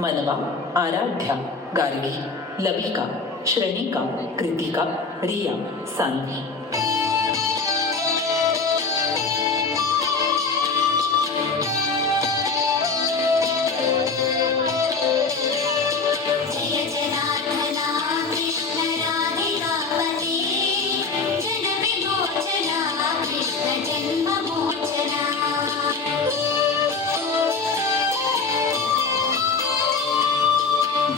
मनवा, आराध्या, गार्गी, लविका, श्रेणिका, कृतिका, रिया, सान्वी. जय जनार्दना कृष्ण राधिकापते जन विमोचना कृष्ण जन्ममोचना.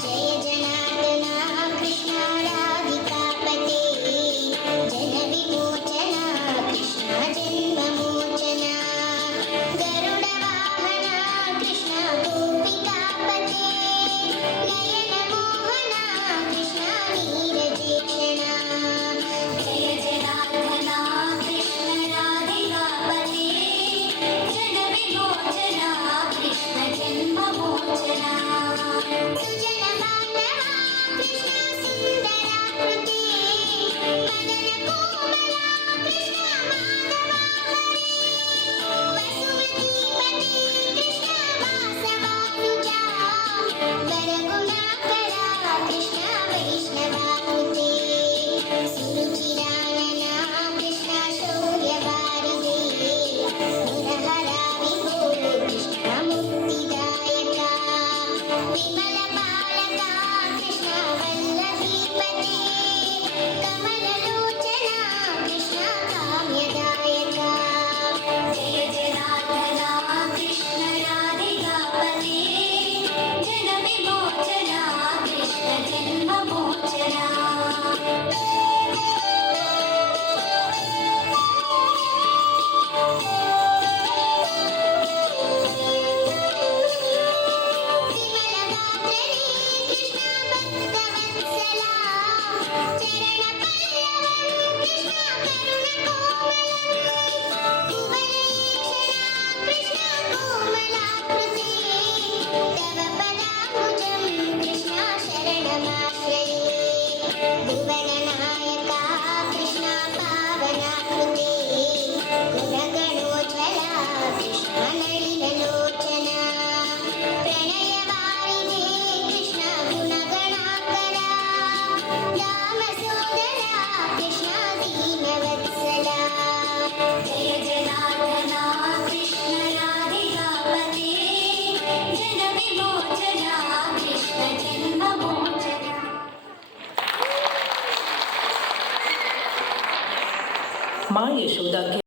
जय जनार्दना कृष्ण राधिकापते जन विमोचना कृष्ण जन्ममोचना. गरुड वाहना कृष्ण गोपिकापते नयन मोहना कृष्ण नीरजेक्षणा. जय जनार्दना कृष्ण राधिकापते जन विमोचना कृष्ण जन्ममोचना. सुजन बांधवा कृष्ण सुंदराकृते मदन कोमला कृष्ण माधवा हरे. वसुमतीपते कृष्ण वासवानुजा वरगुणाकरा कृष्ण वैष्णवाकृते. सुरुचिरानना कृष्ण शौर्यवारिधे मुरहरा विभो कृष्ण मुक्तिदायका. विमलबालका कृष्ण वल्लभीपते कमललोचना कृष्ण काम्यदायका. जय जनार्दना कृष्ण राधिकापते जन विमोचना कृष्ण जन्ममोचना. विमलगात्रे कृष्ण भक्तवत्सला चरणपल्लवं कृष्ण करुणकोमलं. भुवनेक्षणा कृष्ण कोमलाकृते तव पदाम्बुजं कृष्ण शरणमाश्रये. भुवननायका कृष्ण पावनाकृते गुणगणोज्ज्वला कृष्ण नलिनलोचना. प्रणयवारिधे कृष्ण गुणगणाकरा दामसोदरा कृष्ण दीनवत्सला. जय जनार्दना कृष्ण राधिकापते जन विमोचना कृष्ण जन्ममोचना. माँ यशोदा के